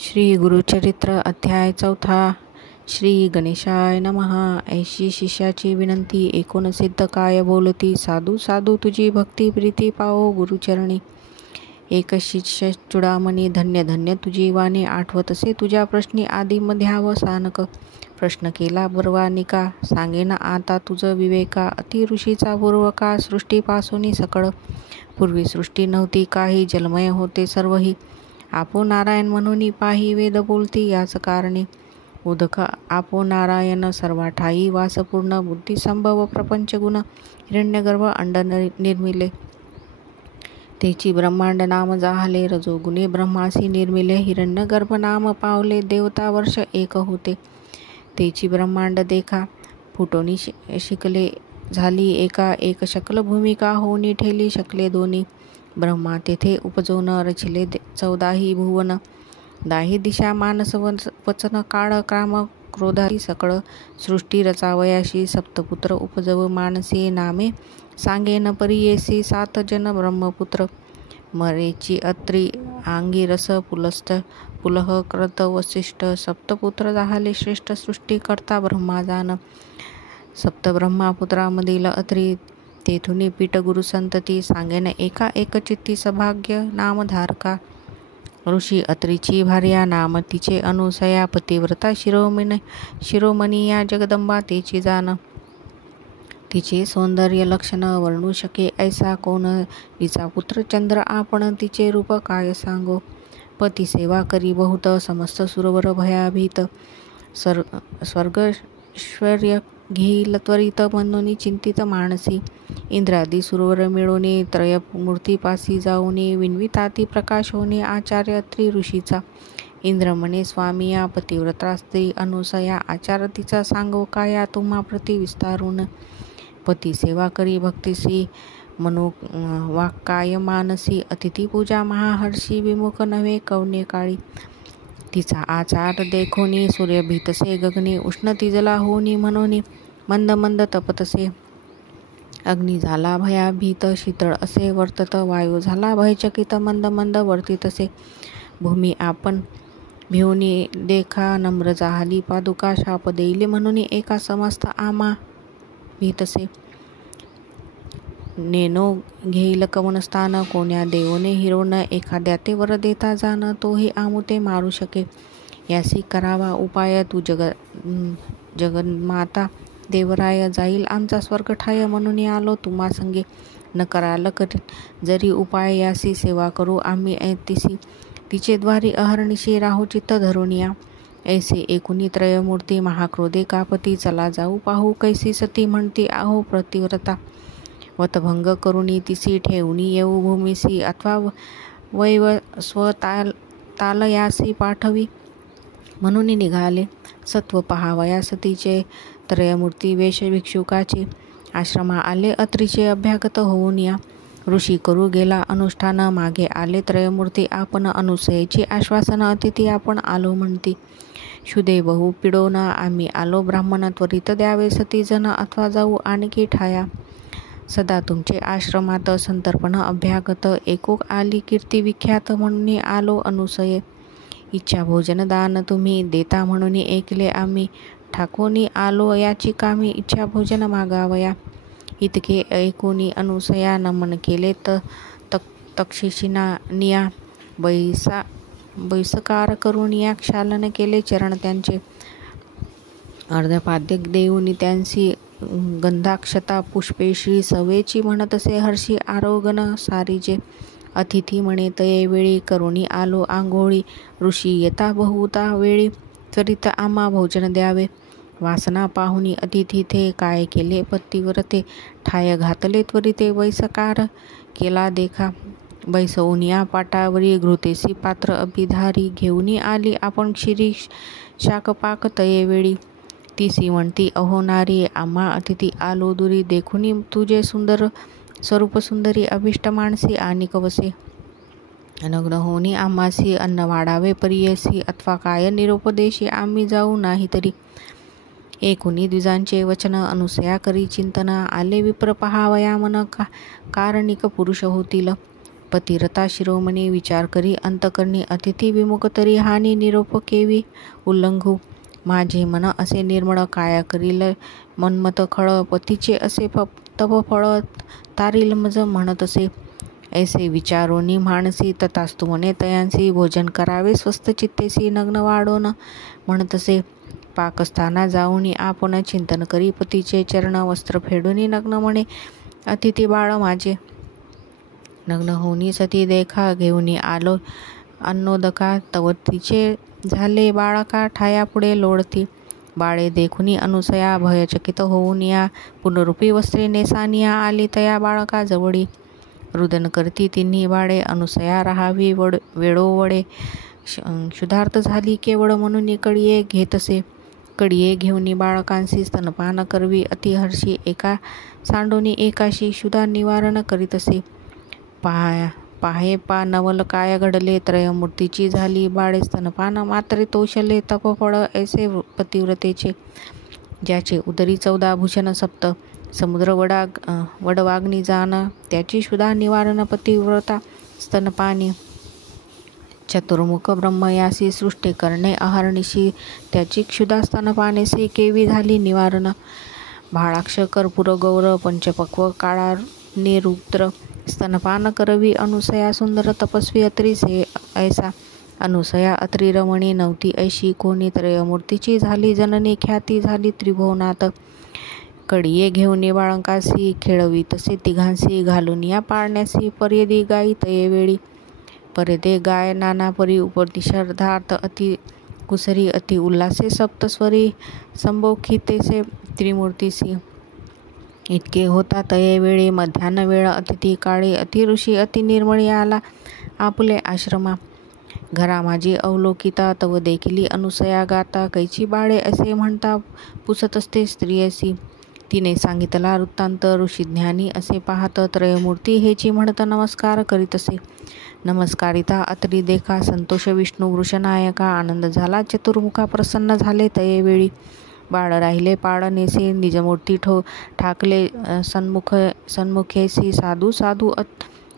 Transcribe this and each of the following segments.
श्री गुरुचरित्र अध्याय 4. श्री गणेशाय नमः. ऐशी शिष्याची विनंती. एकूण सिद्ध काय बोलती. साधू साधू तुझी भक्ती प्रीती पाओ गुरुचरणी. एक शिष्य चुडामणी. धन्य धन्य तुझी वाणी. आठवत असे तुझ्या प्रश्नी आधी मध्याव सानक. प्रश्न केला बर्वानिका. सांगेन आता तुझ विवेका. अति ऋषीचा पूर्वका. सृष्टीपासून सकळ. पूर्वी सृष्टी नव्हती काही. जलमय होते सर्वही. आपो नारायण म्हणून पाही. वेद बोलती याच कारणे. उदक आपो नारायण सर्वाठाई. वासपूर्ण बुद्धिसंभव प्रपंच गुण. हिरण्यगर्भ अंड निर्मिले. तेची ब्रह्मांड नाम जाहले. रजोगुणे ब्रह्मासी निर्मिले. हिरण्यगर्भ नाम पावले. देवता वर्ष एक होते. तेची ब्रह्मांड देखा. फुटोनी शिकले झाली एका. एक शकल भूमिका होनी ठेली शकले दोन्ही. ब्रह्मा तेथे उपजोन रचिले 14 भुवन. 10 दिशा मानस वचन काळ काम क्रोधाची सकळ. सृष्टी रचावयाशी सप्तपुत्र उपजव मानसी नामे. सांगेन परियेसी 7 जन ब्रह्मपुत्र. मरेची अत्री आंगिरस पुलस्त पुलह कृत वसिष्ठ. सप्तपुत्र झाले श्रेष्ठ सृष्टी करता ब्रह्मा जान. सप्तब्रह्मापुत्रामधील अत्री तेथुनी पीठ गुरुसंतती. सांगेन एका एक चित्ती सभाग्य नामधारका. ऋषी अत्रीची भार्या नाम तिचे अनुसया. पतिव्रता शिरोमणी या जगदंबा तेची जान. तिचे सौंदर्य लक्षण वर्णू शके ऐसा कोण. तिचा पुत्र चंद्र आपण. तिचे रूप काय सांगो. पती सेवा करी बहुत. समस्त सुरवर भयाभीत. स्वर्गैश्वर्य घेईल त्वरित म्हणून चिंतित मानसी. इंद्रादी सुरवर मिळवणे त्रयमूर्तीपासी जाऊने. विन्विताती प्रकाश होणे आचार्य अत्री ऋषीचा. इंद्र म्हणे स्वामी या पतिव्रता स्त्री अनुसया. आचार तिचा सांगो काया तुम्हा प्रति विस्तारून. पती सेवा करी भक्तिसी मनो वाक्काय मानसी. अतिथी पूजा महाहर्षी विमुख नव्हे कवने काळी. तिचा आचार देखोनी सूर्य भीतसे गगनी. उष्ण तिजला होनी म्हणून मंद मंद तपतसे. अग्नी झाला भयाभीत शीतळ असे वर्तत. वायू झाला भयचकित मंद मंद वर्तितसे. भूमी आपण भिवनी देखा नम्र जाहली पादुका. शाप देईल म्हणून एका समस्त आमा भीतसे. नेनो घेईल कवन स्थान. कोण्या देवने हिरोन एखाद्या ते वर देता जाण. तोही आमुते मारू शके. यासी करावा उपाय. तू जगन्माता देवराय. जाईल आमचा स्वर्ग ठाय म्हणून आलो तुम्हा संगे. न कराल जरी उपाय यासी. सेवा करू आम्ही ऐतिसी. तिचे द्वारी अहर्निशी राहू चित्त धरुनिया. ऐसे एकुणी त्रयमूर्ती महाक्रोधे कापती. चला जाऊ पाहू कैसी सती म्हणती आहो प्रतिव्रता. वतभंग करुणी तिसी ठेवणी येऊ भूमिसी. अथवा वैव तालयासी पाठवी म्हणून निघाले. सत्व पहावया सतीचे त्रयमूर्ती वेश भिक्षुकाचे. आश्रमा आले अत्रीचे अभ्यागत होऊन या. ऋषी करू गेला अनुष्ठान. मागे आले त्रयमूर्ती आपण. अनुसयेची आश्वासन अतिथी आपण आलो म्हणती. शुदे बहु पिडोन आम्ही आलो ब्राह्मण. त्वरित द्यावे सती जन अथवा जाऊ आणखी ठाया. सदा तुमचे आश्रमात संतर्पण अभ्यागत. एकोक आली कीर्ती विख्यात म्हणून आलो अनुसये. इच्छा भोजन दान तुम्ही देता म्हणून ऐकले आम्ही. ठाकोनी आलो याची कामी. इच्छा भोजन मागावया. इतके ऐकोनी अनुसया नमन केले तक्षशिना निया. बैसकार करून या क्षालन केले चरण त्यांचे. अर्धपाद्य देऊनी त्यांसी गंधाक्षता पुष्पेशी. सवेची म्हणतसे हर्षी आरोगण सारीजे. अतिथी म्हणे तये वेळी करुणी आलो आंघोळी. ऋषी येता बहुता वेळी त्वरित आम्हा भोजन द्यावे. वासना पाहुनी अतिथी थे. काय केले पतिव्रते ठाय घातले त्वरिते. वैसकार केला देखा. बैसवूनिया पाटावरी घृतेसी पात्र अभिधारी. घेऊनी आली आपण क्षीरी शाकपाक तये वेळी. तिसी म्हणती अहो नारी आम्हा अतिथी आलो दुरी. देखुनी तुझे सुंदर स्वरूप सुंदरी. अभिष्ट मानसी आणि कवसे. अनग्न होनी आम्हासी अन्न वाढावे परियसी. अथवा काय निरोपदेशी आम्ही जाऊ नाही तरी. एकुणी द्विजांचे वचन अनुसया करी चिंतन. आले विप्र पहावया मन कारणिक पुरुष होतील. पतिरता शिरोमणी विचार करी अंतकरणी अतिथी विमुख तरी हानी निरोप केवी उल्लंघू. माझे मन असे निर्मळ काया करील मनमत खळ पतीचे असे तप फळ तारील मज म्हणत असे. ऐसे विचारोनी मानसी तथास्तु म्हणे तयांसी भोजन करावे स्वस्थ चित्तेसी नग्न वाढोन म्हणत असे. पाकस्थाना जाऊनी आपण चिंतन करी पतीचे चरण वस्त्र फेडूनी नग्न म्हणे अतिथी बाळ माझे. नग्न होऊनी सती देखा घेऊनी आलो अन्नोदका तव तिचे झाले बाळका ठाया पुढे लोळती. बाळे देखुनी अनुसया भयचकित होऊन या पुनरुपी वस्त्रे नेसानिया आली तया बाळका जवळी. रुदन करती तिन्ही बाळे अनुसया राहावी वेळोवळे क्षुधार्थ झाली केवळ म्हणून कडिये घेतसे. कडिये घेऊनी बाळकांसी स्तनपान करवी अतिहर्षी एका सांडोनी एकाशी क्षुधा निवारण करीतसे. पाहे पा नवल काय घडले त्रयमूर्तीची झाली बाळे स्तनपान मात्रे तोषले तपफळ ऐसे पतिव्रतेचे. ज्याचे उदरी 14 भूषण सप्त समुद्र वडवाग्नी जाण त्याची क्षुधा निवारण पतिव्रता स्तनपानी. चतुर्मुख ब्रह्मयासी सृष्टी करणे अहर्निशी त्याची क्षुधा स्तनपानेसी केवी झाली निवारण. भाळाक्ष कर्पूर गौर पंचपक्व काळा निरुद्र स्तनपान करवी अनुसया सुंदर तपस्वी अत्रीसे ऐसा. अनुसया अत्री रमणी नव्हती ऐशी कोणी त्रयमूर्तीची झाली जननी ख्याती झाली त्रिभुवनात. कडिये घेऊन बाळकासी खेळवी तसे तिघांसी घालून या पाळण्यासी पर्यदी गाई तयेवेळी. परदे गाय नाना परी उपदिशार्धार्थ अति कुसरी अति उल्हासे सप्तस्वरी संबोखितेसे त्रिमूर्तीसी. इतके होता तयेवेळी मध्यान्ह वेळ अतिथी काळी अति ऋषी अति निर्मळी आला आपुले आश्रमा. घरा माझी अवलोकिता तव देखिली अनुसया गाता कैची बाळे असे म्हणता पुसत असते स्त्रियसी. तिने सांगितला वृत्तांत ऋषीज्ञानी असे पाहत त्रयमूर्ती हेची म्हणत नमस्कार करीत असे. नमस्कारिता अत्री देखा संतोष विष्णू वृषनायका आनंद झाला चतुर्मुखा प्रसन्न झाले तयेवेळी. बाळ राहिले पाळनेसी निजमूर्ती ठाकले सन्मुखेसी साधू साधू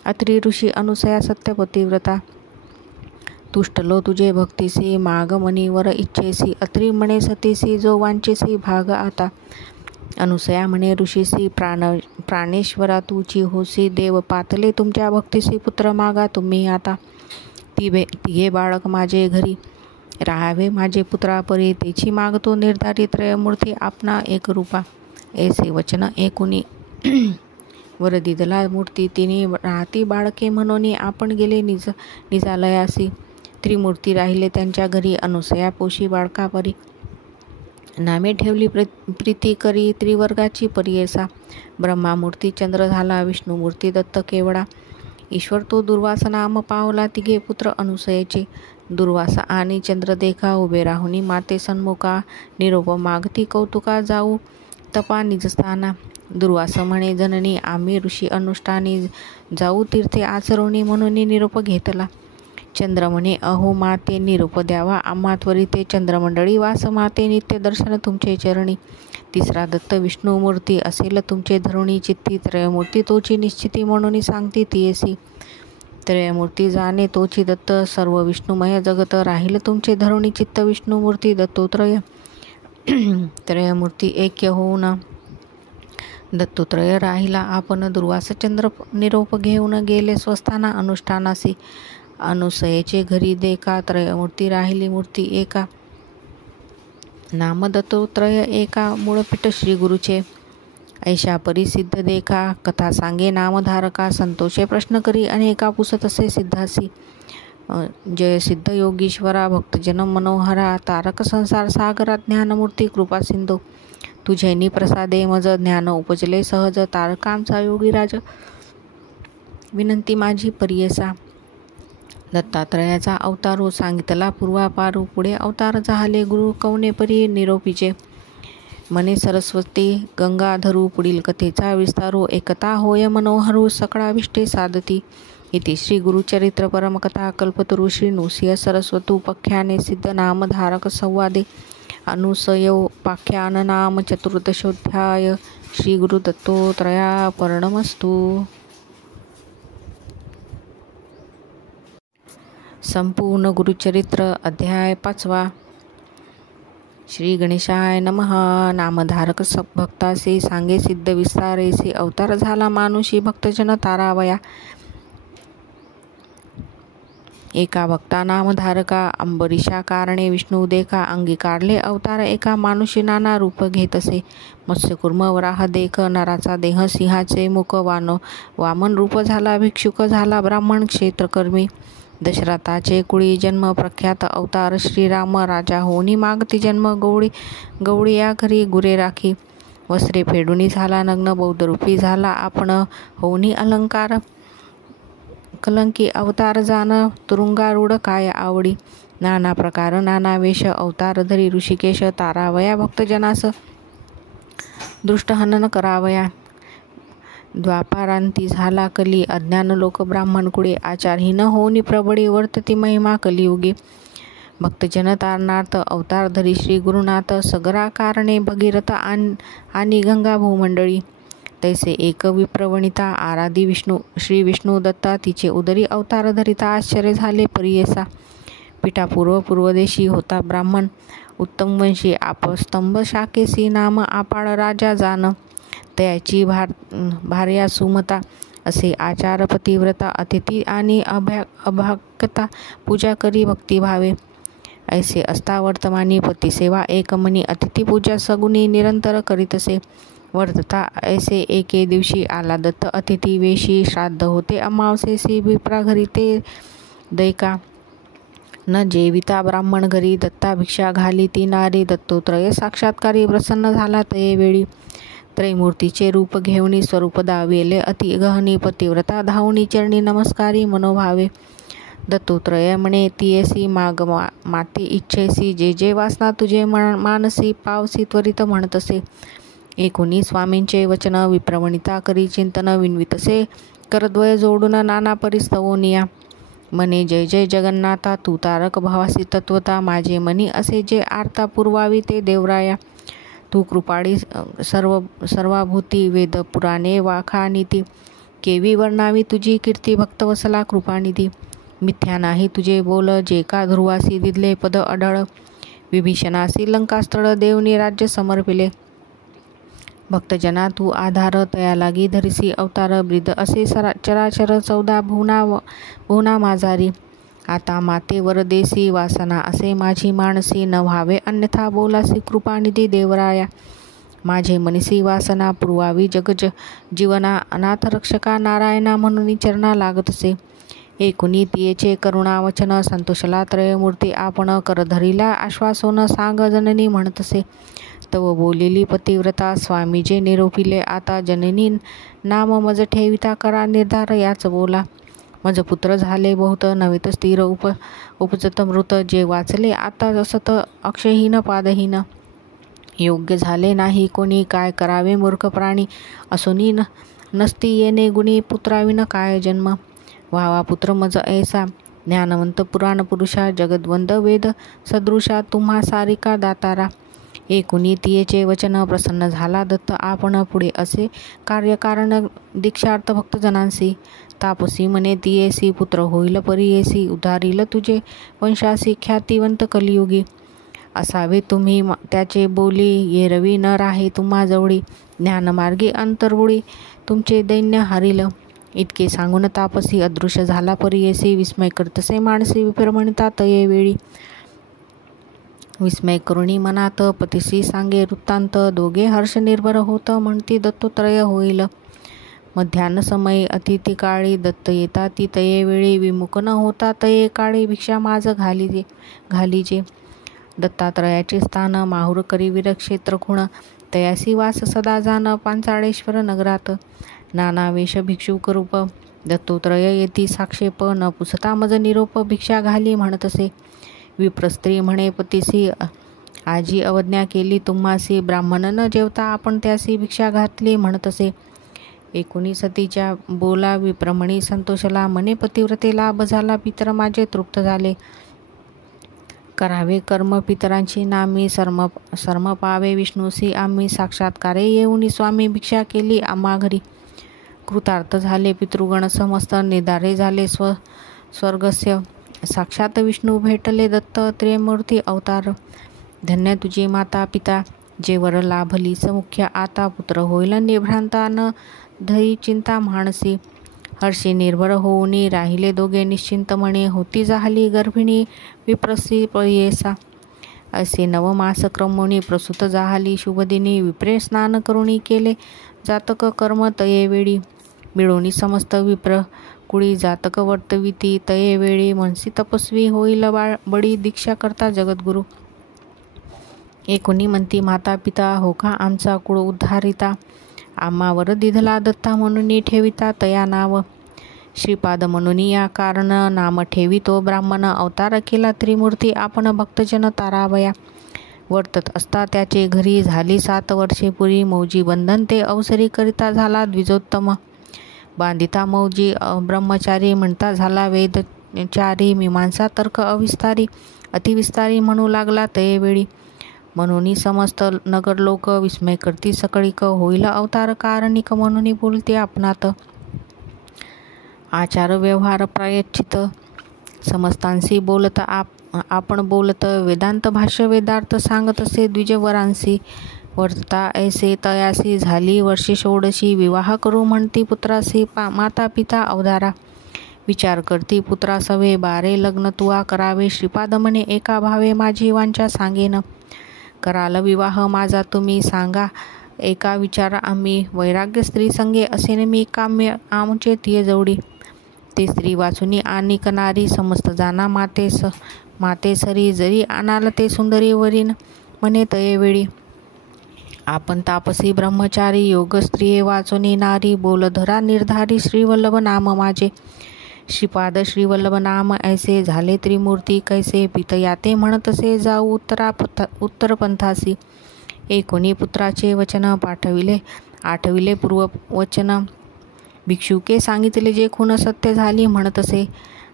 अत्री ऋषी अनुसया सत्यपतिव्रता. तुष्टलो तुझे भक्तीसी माग मनीवर इच्छेसी अत्री म्हणे सतीसी जो वांचेसी भाग आता. अनुसया म्हणे ऋषीसी प्राणेश्वरा तुची होसी देव पातले तुमच्या भक्तीसी पुत्र मागा तुम्ही आता. तिघे बाळक माझे घरी राहावे माझे पुत्रापरी तेची मागतो निर्धारी त्रयमूर्ती आपणा एक रूपा. ऐसे वचन ऐकुनी वर दिदला मूर्ती तिने राहती बाळके म्हणून आपण गेले निजालयासी. त्रिमूर्ती राहिले त्यांच्या घरी अनुसया पोशी बाळकापरी. नामे ठेवली प्रीती करी त्रिवर्गाची परियेसा. ब्रह्मामूर्ती चंद्र झाला विष्णुमूर्ती दत्त केवडा. ईश्वर तो दुर्वास नाम पावला तिघे पुत्र अनुसयेचे. दुर्वासा आणि चंद्र देखा उभे राहुनी माते सन्मुखा निरोप मागती कौतुका जाऊ तपा निजस्थाना. दुर्वास म्हणे जननी आम्ही ऋषी अनुष्ठानी जाऊ तीर्थे आचरोणी म्हणून निरोप घेतला. चंद्र म्हणे अहो माते निरोप द्यावा आम्हा त्वरिते चंद्रमंडळी वास माते नित्य दर्शन तुमचे चरणी. तिसरा दत्त विष्णुमूर्ती असेल तुमचे धरुणी चित्ती त्रयमूर्ती तोची निश्चिती म्हणून सांगती तियेसी. त्रयमूर्ती जाणे तोची दत्त सर्व विष्णुमय जगत राहील तुमचे धरुणी चित्त विष्णुमूर्ती दत्तोत्रय. त्रयमूर्ती ऐक्य होऊन दत्तोत्रय राहिला आपण दुर्वास चंद्र निरोप घेऊन गेले स्वस्थाना अनुष्ठानासी. अनुसयेचे घरी देखा त्रयमूर्ती राहिली मूर्ती एका. नाम दत्तोत्रय एका मूळपीठ श्री गुरुचे. ऐशा परिसिद्ध देखा कथा सांगे नामधारका संतोषे प्रश्न करी अनेका पुसत असे सिद्धासी. जय सिद्ध योगीश्वरा भक्तजन मनोहरा तारक संसार सागरा ज्ञानमूर्ती कृपा सिंधू. तुझे प्रसादे मज ज्ञान उपजले सहज तारकांचा योगीराज विनंती माझी परियेसा. दत्तात्रयाचा अवतारो सांगितला पूर्वापारू पुढे अवतार झाले गुरु कवने परी निरोपीचे. मने सरस्वती गंगाधरू पुढील कथेचा विस्तारो एकता होय मनोहरू सकळाविष्टे साधती. इति श्री गुरुचरित्र परमकथा कल्पतरू श्री नृसिंह सरस्वतुपख्याने सिद्ध नामधारक संवादे अनुसयोपाख्यान नाम चतुर्दशोऽध्याय. श्री गुरुदत्तोत्रयार्पणमस्तु. संपूर्ण गुरुचरित्र अध्याय 5. श्री गणेशाय नमः. नामधारक भक्तासे सांगे सिद्ध विस्तारेसे, अवतार झाला मानुषी भक्तजन तारावया. एका भक्ता नामधारका, अंबरीशा कारणे विष्णू देखा, अंगीकारले अवतार एका मानुषी नाना रूप घेतसे. मत्स्यकुर्म वराह देख, नराचा देह सिंहाचे मुख, वामन रूप झाला, भिक्षुक झाला, ब्राह्मण क्षेत्रकर्मी. दशरथाचे कुळी जन्म, प्रख्यात अवतार श्रीराम, राजा होनी मागती जन्म, गवळी या घरी गुरे राखी. वस्त्रे फेडुनी झाला नग्न, बौद्धरूपी झाला आपण, होनी अलंकार कलंकी अवतार जाण, तुरुंगारूढ काय आवडी. नाना प्रकार नाना वेश, अवतार धरी ऋषिकेश, तारावया भक्तजनास दृष्ट हनन करावया. द्वापारांती झाला कली, अज्ञान लोक ब्राह्मण कुळे, आचारहीन होनी प्रबळी, वर्तती महिमा कलियुगी. भक्तजन तारणार्थ अवतार धरी श्री गुरुनाथ, सगरा कारणे भगीरथ आणि गंगा भूमंडळी. तैसे एक विप्रवणिता, आराधी श्री विष्णू दत्ता, तिचे उदरी अवतार धरिता, आश्चर्य झाले परियेसा. पिठापूर्व पूर्वदेशी होता ब्राह्मण, उत्तम वंशी, आपस्तंभ शाकेसी, नाम आपाळ राजा जाण. तयाची भार्या सुमता, असे आचार पतिव्रता, अतिथी आणि अभाग्यता, पूजा करी भक्तिभावे. ऐसे असता वर्तमानी पतिसेवा एकमनी, अतिथी पूजा सगुनी निरंतर करीतसे. वर्तता ऐसे एके दिवशी आला दत्त अतिथी वेशी, श्राद्ध होते अमावसेसी, विप्रा घरी ते दैका. न जेविता ब्राह्मण घरी, दत्ता भिक्षा घाली ती नारी. दत्तोत्रय साक्षात्कारी प्रसन्न झाला तये वेळी. त्रैमूर्तीचे रूप घेऊनी स्वरूप दावेले, अति गहनी पतिव्रता धावणी चरणी नमस्कारी मनोभावे. दत्तोत्रय म्हणे तियेसी, माग माते इच्छेसी, जे जे वासना तुझे मानसी, पावसी त्वरित म्हणतसे. एकुणी स्वामींचे वचन, विप्रवणिता करी चिंतन, विनवितसे करद्वय जोडून नाना परिस्तवोनिया. मने जय जय जगन्नाथा, तू तारक भावासी तत्वता, माझे मनी असे जे आर्ता पुरवावी ते देवराया. तू कृपाळी सर्वाभूती, वेद पुराणे वाखानिती, केवी वर्णावी तुझी कीर्ती, भक्तवसला कृपानिधी. मिथ्या नाही तुझे बोल, जे का ध्रुवासी दिदले पद अढळ, विभीषणासी लंकास्थळ देवनी राज्य समर्पिले. भक्तजना तू आधार, तया लागी धरिसी अवतार, ब्रीद असे चराचर 14 भुवना माझारी. आता माते वरदेसी, वासना असे माझी मानसी, न व्हावे अन्यथा बोलासी कृपानिधी देवराया. माझे मनसी वासना पुरवावी जीवना, अनाथ रक्षका नारायणा म्हणून चरणा लागतसे. एकुणी तियेचे करुणावचन, संतोषला त्रयमूर्ती आपण, कर धरिला आश्वासोन सांग जननी म्हणतसे. तव बोलिली पतिव्रता, स्वामी जे निरोपिले आता, जननी नाम मज ठेविता करा निर्धार याच बोला. मज पुत्र झाले बहुत, नवेत स्थिर उपजत मृत, जे वाचले आता सत अक्षहीन पादहीन. योग्य झाले नाही कोणी, काय करावे मूर्ख प्राणी, असुनी नसती येणे गुणी, पुत्राविन काय जन्म. व्हावा पुत्र मज ऐसा, ज्ञानवंत पुराण पुरुषा, जगद्वंद वेद सदृशा, तुम्हा सारिका दातारा. एकुणी तियेचे वचन, प्रसन्न झाला दत्त आपण, पुढे असे कार्यकारण दीक्षार्थ भक्तजनांसी. तापसी मने तियेसी, पुत्र होईल परियेसी, उधारील तुझे वंशासी, ख्यातिवंत कलियुगी. असावे तुम्ही त्याचे बोली, येरवी न राहे तुम्हा जवळी, ज्ञानमार्गी अंतर्वुळी तुमचे दैन्य हारिल. इतके सांगून तापसी अदृश्य झाला परियेसी, विस्मय करतसे मानसी विप्रमणिता तये वेळी. विस्मय करुणी मनात पतीसी सांगे वृत्तांत, दोघे हर्ष निर्भर होत म्हणती दत्तोत्रय होईल. मध्यान्ह समयी अतिथी काळी, दत्त येता ती तये वेळी, विमुख न होता तये काळी, भिक्षा माझ घालीजे. दत्तात्रयाचे स्थान, माहुर करिवीर क्षेत्र खुण, तयासी वास सदा जाण, पांचाळेश्वर नगरात. नाना वेश भिक्षुक रूप, दत्तोत्रय येती साक्षेप, न पुसता मज निरोप, भिक्षा घाली म्हणतसे. विप्रस्त्री म्हणे पतीसी, आजी अवज्ञा केली तुम्हासी, ब्राह्मण न जेवता आपण त्यासी भिक्षा घातली म्हणतसे. एकुणी सतीच्या बोला, विप्रमणी संतोषला, मने पतिव्रते लाभ झाला, पितर माझे तृप्त झाले. करावे कर्म पितरांची नामी, सर्म पावे विष्णूसी आम्ही, साक्षात्कारे येऊनी स्वामी भिक्षा केली आम्हा घरी. कृतार्थ झाले पितृगण समस्त, निधारे झाले स्वर्गस्य साक्षात विष्णू भेटले दत्त त्रिमूर्ती अवतार. धन्य तुझे माता पिता, जे वर लाभलीच मुख्य आता. पुत्र होईल निभ्रांता न धरी चिंता मानसी. हर्षी निर्भर होऊनी राहिले दोघे निश्चिंत म्हणे. होती झाली गर्भिणी विप्रसी पयेसा. असे नवमास क्रमोनी प्रसूत जाहली शुभदिनी. विप्रे स्नान करुणी केले जातक कर्म तये वेळी. मिळोनी समस्त विप्र कुळी जातक वर्तविती तये वेळी. मनसी तपस्वी होईल बळी दीक्षा करता जगद्गुरु. एकोणी म्हणती माता पिता हो का आमचा कुळ उद्धारिता. आम्हावर दिधला दत्ता म्हणून ठेविता तया नाव. श्रीपाद म्हणून या कारण नाम ठेवितो ब्राह्मण. अवतार केला त्रिमूर्ती आपण भक्तजन तारावया. वर्तत असता त्याचे घरी झाली 7 वर्षे पुरी. मौजी बंधन ते अवसरी करिता झाला द्विजोत्तम. बांधिता मौजी ब्रह्मचारी म्हणता झाला वेदचारी. मीमांसा तर्क अविस्तारी अतिविस्तारी म्हणू लागला तयेवेळी. म्हणून समस्त नगर लोक विस्मय करती सकळीक. होईल अवतार कारणिक म्हणून बोलते आपणात. आचार व्यवहार प्रायश्चित समस्तांशी बोलत आपण बोलत. वेदांत भाष्य वेदार्थ सांगत असे द्विजवरांशी. वर्तता ऐसे तयासी झाली वर्षे 16. विवाह करू म्हणती पुत्रासी माता पिता अवधारा. विचार करती पुत्रासवे बारे लग्न तुआ करावे. श्रीपाद म्हणे एका भावे माझी वांछा सांगेन. कराल विवाह माझा तुम्ही सांगा एका विचार आम्ही. वैराग्य स्त्री संगे असेन मी काम्य आमचे तिये जवडी. ते स्त्री वाचुनी आणि कनारी समस्त जाना माते सरी. जरी आणाल ते सुंदरी वरीन म्हणे तये वेळी. आपण तापसी ब्रह्मचारी योग स्त्रिये वाचुनी नारी. बोलधरा निर्धारी श्रीवल्लभ नाम माझे. श्रीपाद श्रीवल्लभ नाम ऐसे झाले त्रिमूर्ती कैसे. पितयाते म्हणतसे जाऊ उत्तरपंथासी. एकोणी पुत्राचे वचन पाठविले आठविले पूर्ववचन. भिक्षुके सांगितले जे खून सत्य झाली म्हणतसे.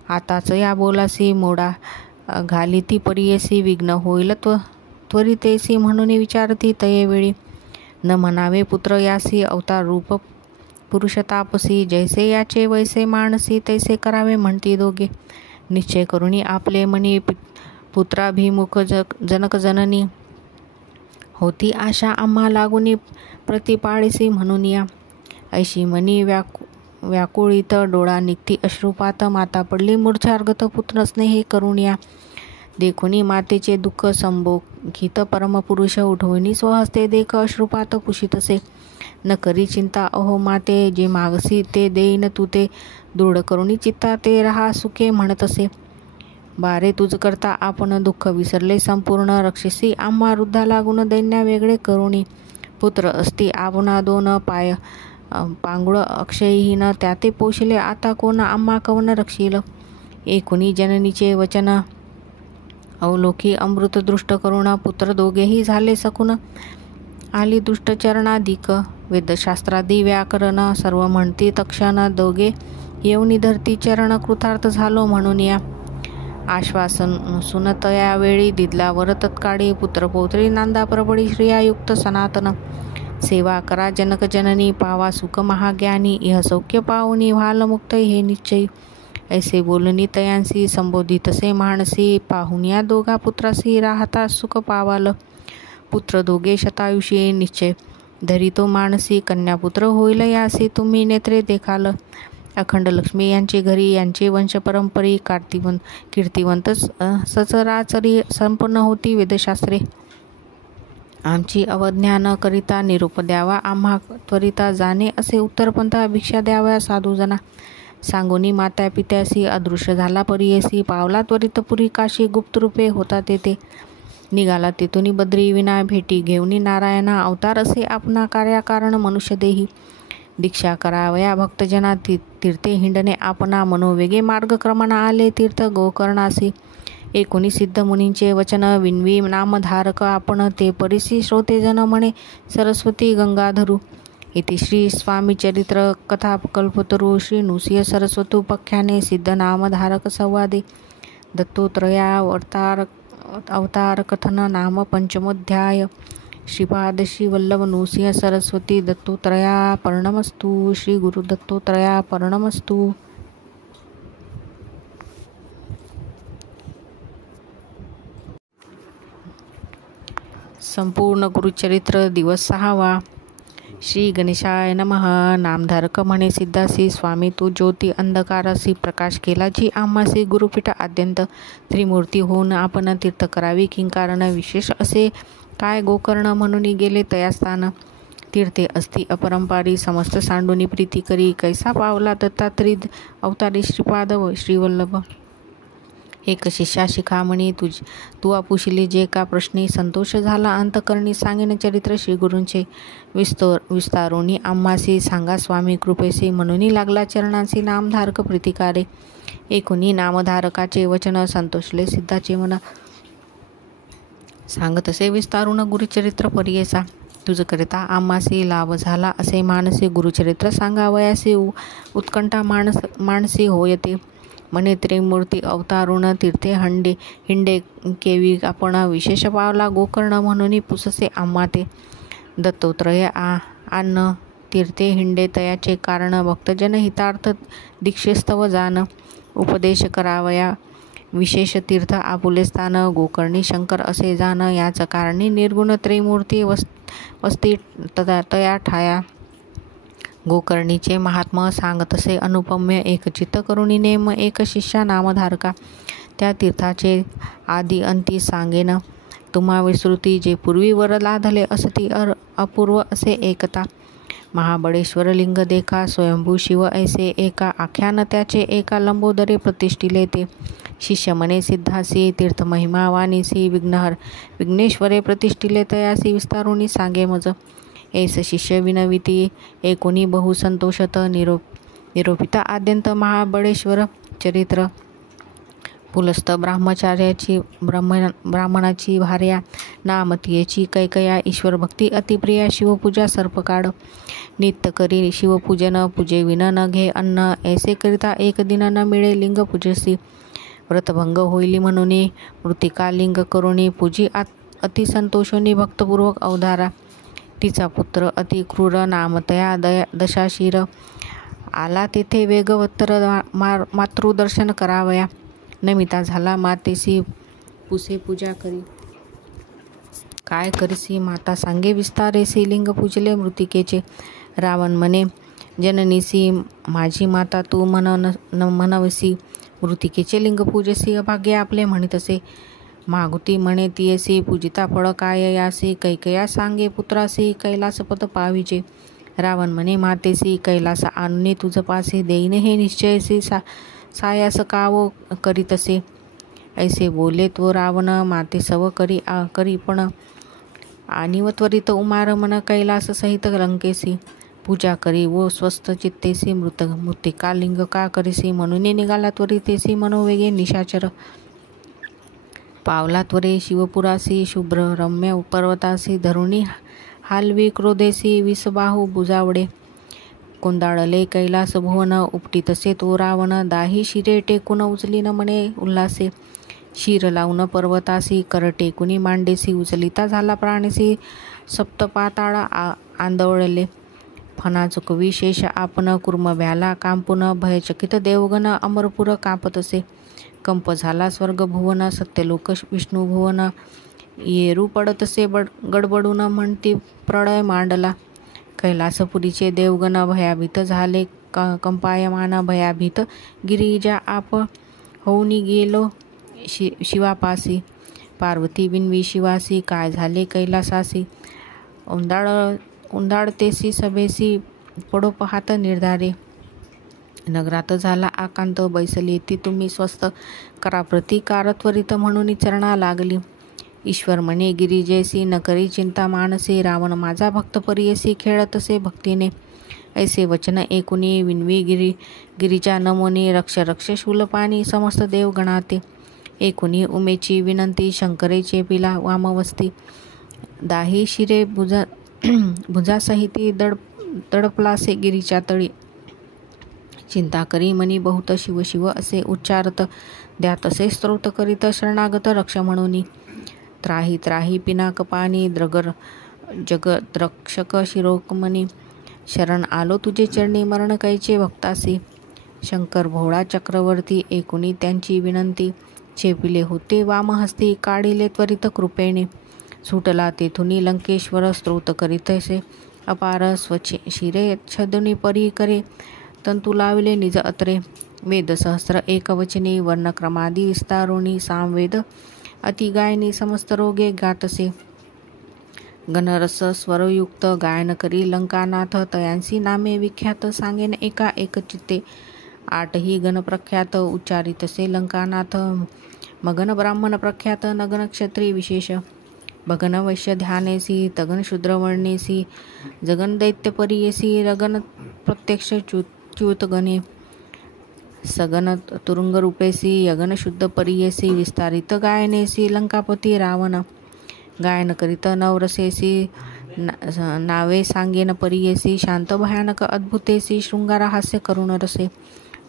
आताच या बोलासी मोडा घाली ती परियसी. विघ्न होईल त्वरितेसी म्हणून विचारती तयेवेळी. न म्हणावे पुत्र यासी अवतार रूप पुरुषतापसी. जैसे याचे वैसे मानसी तैसे करावे म्हणती दोघे. निश्चय करुणी आपले मनी पुत्राभिमुख जनक जननी. होती आशा आम्हा लागुनी प्रतिपाळीसी म्हणून या. ऐशी मनी व्याकुळीत डोळा निघती अश्रुपात. माता पडली मूर्छार्गत पुत्र स्नेही करून या. देखुनी मातेचे दुःख संभोगित परमपुरुष. उठवणी स्वहस्ते देख अश्रुपात पुशितसे. न करी चिंता अहो माते जे मागसी ते देईन तू ते. दृढ करुणी चित्ता ते रहा सुखे म्हणतसे. बारे तुझ करता आपण दुःख विसरले संपूर्ण. रक्षसी आम्हा वृद्धा लागून दैन्या वेगळे करुणी. पुत्र असती आपणा 2 पाय पांगुळ अक्षयहीन. त्याते पोषले आता कोण आम्हा कवन रक्षील. एकुणी जननीचे वचन अवलोकी अमृत दृष्ट करुण. पुत्र दोघेही झाले सकुन. आली दुष्टचरणाधिक वेदशास्त्रादी व्याकरण. सर्व म्हणती तक्षण दोघे येऊनी धरती चरण. कृतार्थ झालो म्हणून या. आश्वासन सुनतया वेळी दिदलावर तत्काळी. पुत्रपौत्री नांदा प्रबळी श्रियायुक्त सनातन. सेवा करा जनक जननी पावा सुख महाज्ञानी. इह सौख्य पावनी व्हाल मुक्त हे निश्चयी. ऐसे बोलनी तयांसी संबोधितसे मानसी. पाहुन या दोघा पुत्रासी राहता सुख पावाल. पुत्र दोघे शतायुषी निश्चय धरितो मानसी. कन्यापुत्र होईल यासी तुम्ही नेत्रे देखाल. अखंड लक्ष्मी यांचे घरी यांचे वंश परंपरी. कीर्तिवंत सचराचरी संपन्न होती वेदशास्त्रे. आमची अवज्ञा न करिता निरोप द्यावा आम्हा त्वरिता जाणे. असे उत्तरपंथा भिक्षा द्याव्या साधूजना. सांगोनी माता पित्यासी अदृश्य झाला परियसी. पावला त्वरित पुरी काशी गुप्त रूपे होता तेथे. निघाला तेथुनी बद्री विना भेटी घेऊनी नारायणा अवतार. असे आपणा कार्याकारण मनुष्य देही. दीक्षा करावया भक्तजना तीर्थे हिंडणे आपणा. मनोवेगे मार्गक्रमणा आले तीर्थ गोकर्णासी. एकोणी सिद्ध मुनींचे वचन विनवी नामधारक आपण. ते परिसी श्रोते जन म्हणे सरस्वती गंगाधरू. इति श्री स्वामी चरित्र कथा कल्पतरू. श्री नृसिंह सरस्वती पख्याने सिद्ध नामधारक संवादे. दत्तोत्रया अवतार कथन नाम पंचमोध्याय. श्रीपाद श्री वल्लभ नृसिंह सरस्वती दत्तोत्रया पर्णमस्तु. श्री गुरु दत्तोत्रया पर्णमस्तु. संपूर्ण गुरुचरित्र दिवस 6वा. श्री गणेशाय नमः. नामधारक म्हणे, सिद्धासी स्वामी तू ज्योती अंधकारासी प्रकाश केला, जी आम्हासी गुरुपीठ आद्यंत त्रिमूर्ती होऊन आपण तीर्थ करावी. किंकारण विशेष असे काय गोकर्ण म्हणून गेले तयास्थान. तीर्थे असती अपरंपारी समस्त सांडूनी प्रीती करी. कैसा पावला दत्तात्री अवतारी श्रीपाद व श्रीवल्लभ. एक शिष्या शिखामणी तू आपुशिले जे का प्रश्नी. संतोष झाला अंतकरणी सांगेन चरित्र श्री गुरूंचे. विस्तारोनी आम्हासी सांगा स्वामी कृपेसी. म्हणून लागला चरणांसी नामधारक प्रीतिकारे. एकुणी नामधारकाचे वचन संतोषले सिद्धाचे मन. सांगतसे विस्तारून गुरुचरित्र पर्येसा. तुझ करिता आम्हासी लाभ झाला असे मानसी. गुरुचरित्र सांगावयासी उत्कंठा मानसी होयते. म्हणे त्रिमूर्ती अवतारून तीर्थे हिंडे केवी आपण. विशेष पावला गोकर्ण म्हणून पुससे आम्हा ते. दत्तोत्रय आन्न तीर्थे हिंडे तयाचे कारण. भक्तजन हितार्थ दीक्षेस्तव जान. उपदेश करावया विशेष तीर्थ आपुले स्थान. गोकर्णी शंकर असे जाण. याच कारणी निर्गुण त्रिमूर्ती वस्ती तया ठाया. गोकर्णीचे महात्मा सांगतसे अनुपम्य. एकचित्त करुणी नेम एक शिष्या नामधारका. त्या तीर्थाचे आदी अंती सांगेन तुम्हा विसृती. जे पूर्वी वर लाधले असती अपूर्व असे एकता. महाबळेश्वर लिंग देखा स्वयंभू शिव ऐसे एका. आख्यान त्याचे एका लंबोदरे प्रतिष्ठिले ते. शिष्य म्हणे सिद्धासी तीर्थ महिमा वाणीसी. विघ्नेश्वरे प्रतिष्ठिले तयासी. विस्तारुनी सांगे मज. ऐस शिष्य विनविती एकोणी बहु संतोषत. निरोपिता आद्यंत महाबळेश्वर चरित्र. पुलस्त ब्राह्मणाची भार्या नामतीयेची कैकया. ईश्वर भक्ती अतिप्रिया शिवपूजा सर्पकाळ. नित्य करी शिवपूजन पूजे विन न घे अन्न. ऐसे करिता एक दिन न मिळे लिंग पूजसी. व्रतभंग होईली म्हणून मृतिका लिंग करुणी पूजी अतिसंतोषोनी भक्तपूर्वक अवधारा. तिचा पुत्र अति क्रूर नामतया दशाशीर. आला तेथे वेगवत्तर मातृदर्शन करावया. नमिता झाला मातेसी पुसे पूजा करी. काय करीसी माता सांगे विस्तारेसी. लिंग पूजले मृतिकेचे. रावण म्हणे जननीसी माझी माता तू म्हणवसी. मृतिकेचे लिंग पूजसी अभाग्य आपले म्हणतसे. मागुती म्हणे तियसी पूजिता फळ काय यासी. कैकया सांगे पुत्रासी कैलासपद पाविजे. रावण म्हणे मातेसी कैलास आणुनी तुझ पासे. देईन हे निश्चयसी सायास कावो करीतसे. ऐसे बोले तो रावण माते सव करी पण. आणि व त्वरित उमार मन कैलास सहित लंकेसी. पूजा करी व स्वस्थ चित्तेसी. मृतिका लिंग का करीसी. म्हणून निघाला त्वरितेसी मनोवेगे निशाचर. पावला त्वरे शिवपुरासी. शुभ्र रम्य पर्वतासी. धरुणी हालवी क्रोधेसी. विसबाहू बुजावडे. कोंदाळले कैलास भुवन. उपटीतसे तो रावण. दाही शिरे टेकून उचलीन म्हणे उल्हासे. शिर लावून पर्वतासी. कर टेकुनी मांडेसी. उचलिता झाला प्राणेसी. सप्तपाताळ आंदवळले. फणा चुकवी शेष आपण. कुर्म भ्याला कांपून. भयचकित देवगण अमरपुर कांपतसे. कंप झाला स्वर्ग भुवन. सत्यलोक विष्णू भुवन. येरू पडतसे गडबडून. म्हणती प्रळय मांडला. कैलासपुरीचे देवगण भयाभीत झाले. कंपायमान भयाभीत. गिरिजा आप होऊनी गेलो शिवापासी. पार्वती विनवी शिवासी. काय झाले कैलासासी. उंदाळतेसी सभेसी. पडो पाहात निर्धारे. नगरात झाला आकांत. बैसली ती तुम्ही स्वस्थ करा प्रतिकार त्वरित. म्हणून चरणा लागली. ईश्वर म्हणे गिरिजेसी न करी चिंता मानसी. रावण माझा भक्त परियसी खेळतसे भक्तीने. ऐसे वचन एकुणी विनवी गिरिजा नमोनी. रक्ष शूलपाणी समस्त देवगणाते. एकुणी उमेची विनंती शंकरेचे पिला वामवस्ती. दाही शिरे भुजासहिती दडपलासे गिरीच्या तळी. चिंता करी मनी बहुत शिव शिव असे उच्चारत. द्या तसे स्तोत्र करीत शरणागत रक्ष म्हणून. त्राही त्राही पिनाक पाणी. जगद्रक्षक शिरोकमणी. शरण आलो तुझे चरणी मरण कैचे भक्तासी. शंकर भोळा चक्रवर्ती एकुणी त्यांची विनंती. चेपिले होते वामहस्ती. काढिले त्वरित कृपेने. सुटला तेथुनी लंकेश्वर स्तोत्र करीतसे अपार स्वच्छ शिरे छदुनी परी करे तंतु लाविले निज अत्रे वेद सहस्र एकवचनी वर्णक्रमादी विस्तारोणी सामवेद अति गायनी समस्त रोगे गातसे गणरस स्वरयुक्त गायन करी लंकानाथ तयांसी नामे विख्यात सांगेन एका एक चित्ते आठही गण प्रख्यात उच्चारितसे लंकानाथ मगन ब्राह्मण प्रख्यात नगन क्षत्रिय विशेष भगन वैश्य ध्यानेसी तगन शूद्र वर्णेसी जगन दैत्य परियेसी रगन प्रत्यक्ष च्युत गणे सगन तुरुंग रूपेसी यगन शुद्ध परियेसी विस्तारित गायनेसी लंकापती रावण गायन करीत नवरसेसी नावे सांगेन परियेसी शांत भयानक अद्भुतेसी शृंगार हास्य करुण रसे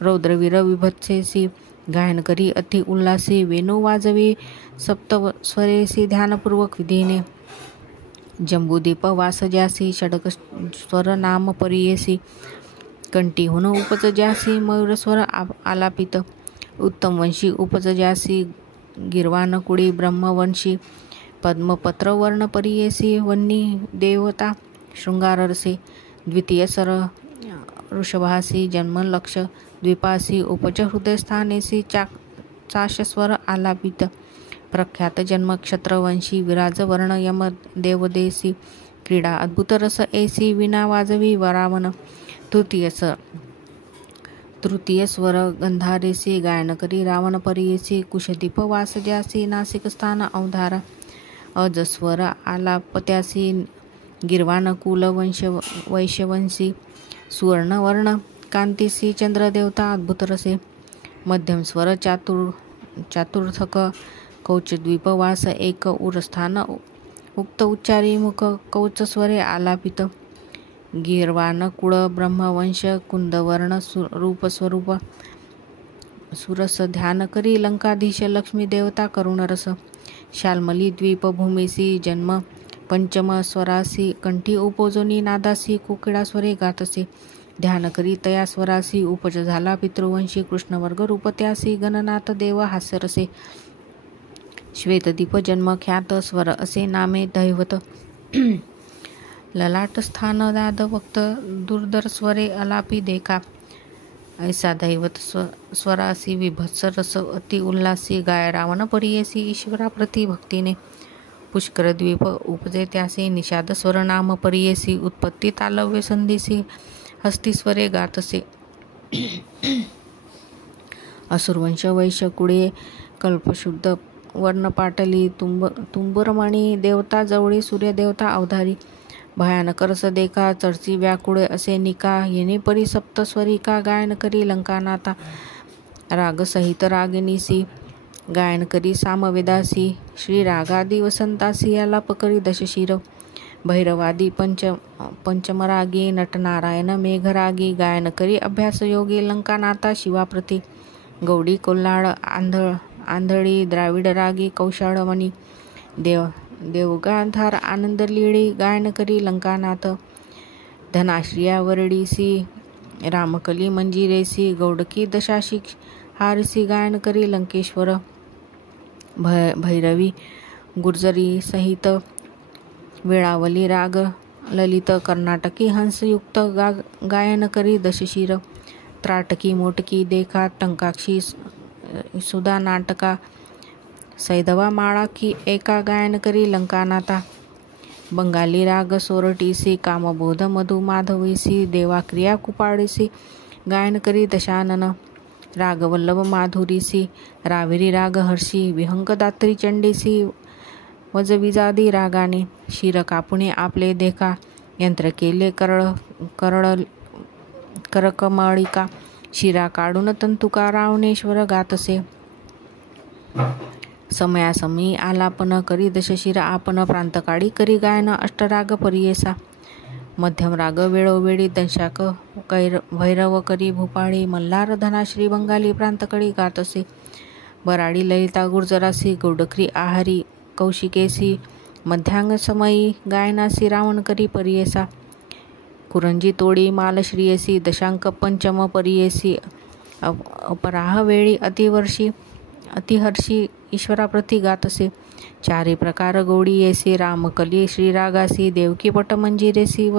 रौद्रवीर विभत्सेसी गायन करी अति उल्लासी वेणू वाजवी सप्तस्वरेसी ध्यानपूर्वक विधीने जंबूदीप वासजासी षडक स्वर नाम परियेसी कंठीहून उपजजासी मयूरस्वर आलापित उत्तम वंशी उपजजासी गिर्वाणकुडी ब्रह्मवंशी पद्मपत्र वर्ण परियेसी वन्नी देवता शृंगाररसे द्वितीय सर ऋषभासी जन्मलक्ष द्वीपासी उपज हृदयस्थानेसी चाशस्वर आलापित प्रख्यात जन्म क्षत्रवंशी विराज वर्ण यम देवदेसी क्रीडा अद्भुत रस एसी विना वाजवी वरावन तृतीय स्वर गंधारेसी गायन करी रावण परियेसी कुशदीप वासजासी नासिक स्थान अवधारा अजस्वर आलापत्यासी गिर्वाणकुल वैश्यवंशी सुवर्णवर्ण कांतीसी चंद्रदेवता अद्भुत रसे मध्यम स्वर चातुर्थक कौचद्वीप वास एक उरस्थान उक्त उच्चारी मुख कौच स्वरे आलापित गिर्वाणकुळ ब्रह्मवंश कुंदवर्ण रूप स्वरूप सुरस ध्यान करी लंकाधीश लक्ष्मी देवता करुण रस शाल्मली द्वीप भूमीसी जन्म पंचम स्वरासी कंठी उपोजोनी नादासी कोकिळा स्वरे गातसे ध्यान करी तया स्वरासी उपज झाला पितृवंशी कृष्णवर्ग रूपत्यासी गणनाथ देव हास्यरसे श्वेतदीप जन्म ख्यात स्वर असे नामे दैवत ललाट स्थान दाद वक्त दुर्धर स्वरे अलापी देखा ऐसा दैवत स्वरासी विभत्स रस अति उल्लासी गाय रावण परियेसी ईश्वरा प्रति भक्तीने पुष्कर द्वीप उपजे त्यासी निषाद स्वर नाम परियेसी उत्पत्ती तालव्य संधीसी हस्तीस्वरे गातसे असुरवंश वैश्य कुळे कल्पशुद्ध वर्ण पाटली तुंबरमणी देवता जवळी सूर्यदेवता अवधारी भयानक रस देखा चर्ची व्याकुळे असे निका येणे परी सप्तस्वरिका गायन करी लंकानाथा राग सहित रागिनीसी गायन करी सामवेदासी श्री रागादी वसंतासी याला पकरी दशशिर भैरवादी पंचमरागी नटनारायण मेघरागी गायन करी अभ्यास योगी लंकानाथा शिवाप्रती गौडी कोल्हाळ आंधळी द्राविड रागी कौशाळवणी देवगाधार आनंद लीळी गायन करी लंकानाथ धनाश्रिया वरडीसी रामकली मंजिरेसी गौडकी दशाशी हारसी गायन करी लंकेश्वर भैरवी गुर्जरी सहित वेळावली राग ललित कर्नाटकी हंसयुक्त गायन करी दशशिर त्राटकी मोटकी देखा टंकाक्षी सुधा नाटका सैदवा माळा की एका गायन करी लंकानाथा बंगाली राग सोरटीसी कामबोध मधु माधवीसी देवाक्रिया कुपाडीसी गायन करी दशानन रागवल्लभ माधुरीसी रावेरी राग हर्षी विहंग दात्री चंडीसी वजविजादी रागाने शिर कापुणे आपले देखा यंत्र केले करकमाळिका शिरा काढून तंतुका रावणेश्वर गातसे समयासमयी आलापन करी दशशिर आपण प्रांतकाळी करी गायन अष्टराग परियेसा मध्यम राग वेळोवेळी दंशाक भैरव करी भूपाळी मल्हार धनाश्री बंगाली प्रांतकळी गातसे बराडी ललिता गुर्जरासी गौडक्री आहारी कौशिकेसी मध्यांग समयी गायनासी रावण करी परियेसा कुरंजी तोडी मालश्रियसी दशांक पंचम परियेसी अपराह वेळी अतिहर्षी ईश्वराप्रती गातसे. चारी प्रकार गौडी येसी रामकली श्रीरागासी देवकी पट मंजिरेसी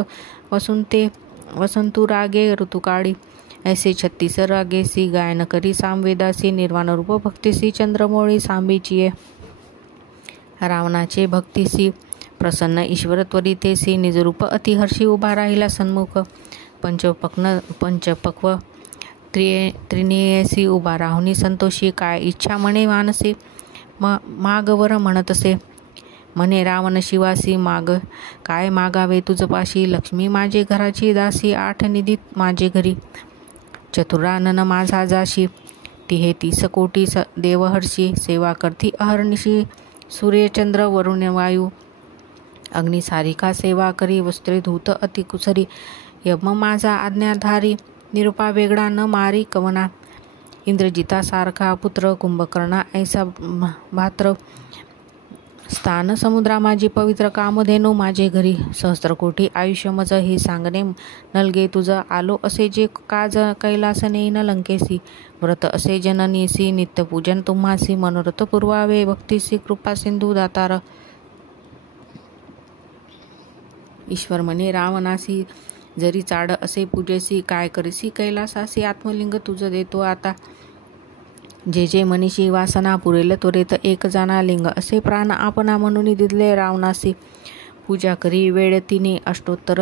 वसंतु रागे ऋतुकाळी ऐसे 36 रागेसी गायन करी सामवेदासी निर्वाण रूप भक्तीसी चंद्रमौळी सांबीचिये. रावणाचे भक्तीसी प्रसन्न ईश्वर त्वरितेसी निजरूप अतिहर्षी उभा राहिला सन्मुख. पंचपक्व त्रिनेयसी उभा राहुनी संतोषी काय इच्छा म्हणे मानसी मागवर म्हणतसे. म्हणे रावण शिवासी माग काय मागावे तुझपाशी लक्ष्मी माझे घराची दासी 8 निधीत माझे घरी चतुरानन माझा जाशी 33 कोटी देवहर्षी सेवा करती अहर्निशी सूर्यचंद्र वरुण वायू अग्निसारिका सेवा करी वस्त्रे धूत अति कुसरी यम माझा आज्ञाधारी निरुपा वेगळा न मारी कवना इंद्रजितासारखा पुत्र कुंभकर्णा ऐसा भात्र स्थान समुद्रा माझी पवित्र कामधेनू माझे घरी सहस्त्रकोटी आयुष्य मज हे सांगणे नलगे तुझं आलो असे जे काज कैलास नेईन लंकेसी व्रत असे जननीसी नित्यपूजन तुम्हासी मनोरथ पुरवावे भक्तीसी कृपा सिंधू दातार. ईश्वर म्हणे रावणासी जरी चाड असे पूजेसी काय करीसी कैलासासी आत्मलिंग तुझं देतो आता जे जे मनीषी वासना पुरेल त्वरित एक जाना लिंग असे प्राण आपणा म्हणून दिले रावणासी पूजा करी वेळ तिने अष्टोत्तर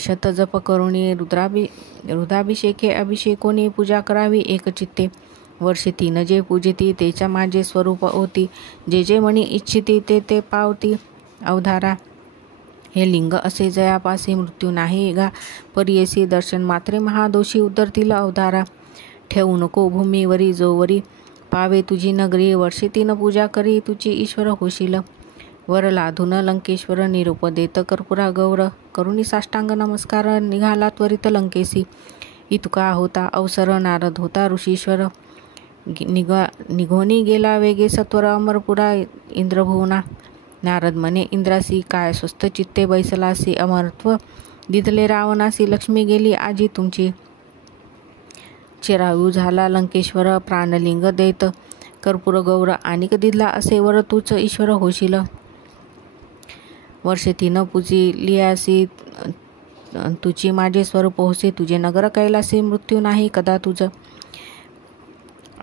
शतजप करुणी रुद्राभिषेके अभिषेकोनी पूजा करावी एकचित्ते वर्षे 3 जे पूजिती तेच्या माझे स्वरूप होती जे जे मनी इच्छिती ते पावती अवधारा हे लिंग असे जयापासी मृत्यू नाही गा परियेसी दर्शन मात्रे महादोषी उतरतील अवधारा ठेवू नको भूमीवरी जोवरी पावे तुझी नगरी वर्षे 3 पूजा करी तुझी ईश्वर होशील वर लाधून लंकेश्वर निरूप देत कर्पुरा गौर करुणी साष्टांग नमस्कार निघाला त्वरित लंकेसी इतका होता अवसर नारद होता ऋषीश्वर निघोनी गेला वेगे सत्वर अमरपुरा इंद्रभुवना नारद म्हणे इंद्रासी काय स्वस्त चित्ते बैसलासी अमरत्व दिदले रावणासी लक्ष्मी गेली आजी तुमची चिरायू झाला लंकेश्वर प्राणलिंग देत कर्पूर गौर आणि दिदला असे वर तूच ईश्वर होशील वर्षे 3 पूजी लियासी तुझी माझे स्वरूप होसे तुझे नगर कैलासी मृत्यू नाही कदा तुझ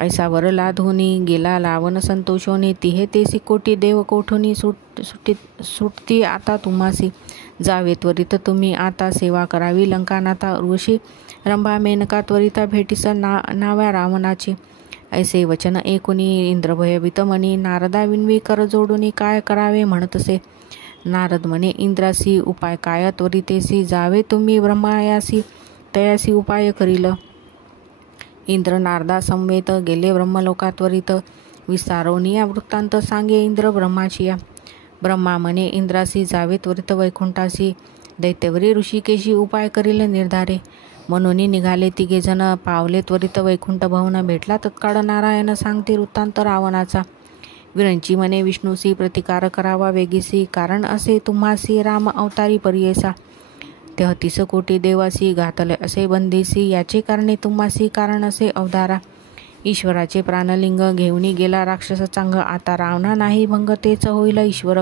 ऐसा वर लाधोनी गेला लावण संतोषोनी तिहे तेसी कोटी देव कोठोनी सुटती आता तुम्हासी जावे त्वरित तुम्ही आता सेवा करावी लंकानाथा ऋषी रंभा मेनका त्वरिता भेटीस नाव्या रावणाचे ऐसे वचन ऐकुनी इंद्रभयभीत मनी नारदा विनवी कर जोडूनी काय करावे म्हणतसे नारद म्हणे इंद्रासी उपाय काय त्वरितेसी जावे तुम्ही ब्रह्मायासी तयासी उपाय करील इंद्र नारदा समवेत गेले ब्रह्मलोका त्वरित विस्तारोनिया वृत्तांत सांगे इंद्र ब्रह्माचिया ब्रह्मा म्हणे इंद्रासी जावे त्वरित वैकुंठासी दैत्यवरी ऋषिकेशी उपाय करील निर्धारे म्हणून निघाले 3 जण पावले त्वरित वैकुंठ भवन भेटला तत्काळ नारायण सांगते वृत्तांत रावणाचा विरंची म्हणे विष्णूसी प्रतिकार करावा वेगीसी कारण असे तुम्हासी राम अवतारी परियेसा 33 कोटी देवासी घातले असे बंदीसी याचे कारणे तुम्हासी कारण असे अवधारा ईश्वराचे प्राणलिंग घेऊनी गेला राक्षस चांग आता रावणा नाही भंग तेच होईल ईश्वर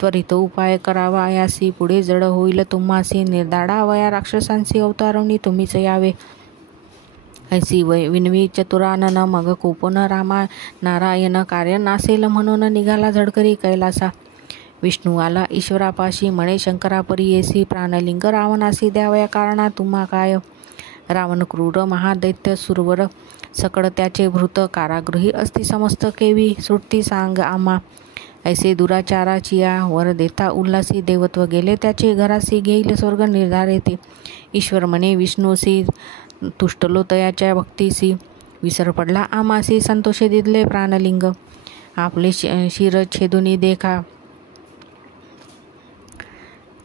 त्वरित उपाय करावा यासी पुढे जड होईल तुम्हासी निर्धाडावया राक्षसांसी अवतारवणी तुम्हीच यावे ऐसी विनवी चतुरानन मग कोपन रामा नारायण कार्य नासेल म्हणून निघाला झडकरी कैलासा विष्णू आला ईश्वरापाशी म्हणे शंकरा परियेसी प्राणलिंग रावणासी द्यावया कारणा तुम्हा काय रावण क्रूर महादैत्य सुरवर सकळ त्याचे भृत कारागृही असती समस्त केवी सुटती सांग आम्हा ऐसे दुराचाराची या वर देता उल्हासी देवत्व गेले त्याचे घरासी घेईल स्वर्ग निर्धार येते ईश्वर म्हणे विष्णूसी तुष्टलो तयाच्या भक्तीसी विसर पडला आमासी संतोषे दिदले प्राणलिंग आपले शिर छेदुनी देखा